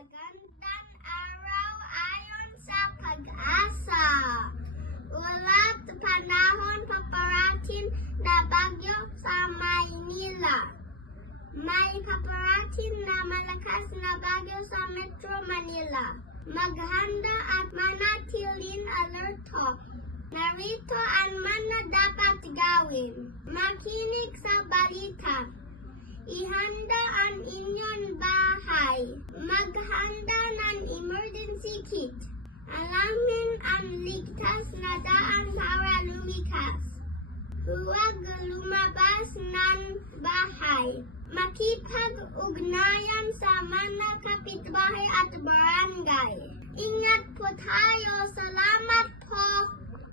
Magandang araw ayon sa pag-asa. Ulap panahon paparating na bagyo sa Maynila. May paparating na malakas na bagyo sa Metro Manila. Maghanda at manatiling alerto. Narito ang mga dapat gawin. Makinig sa balita. Ihanda ang inyong bahay. Maghanda ng emergency kit. Alamin ang ligtas na daan para lumikas. Huwag lumabas ng bahay. Makipag-ugnayan sa mga kapitbahay at barangay. Ingat po tayo. Salamat po.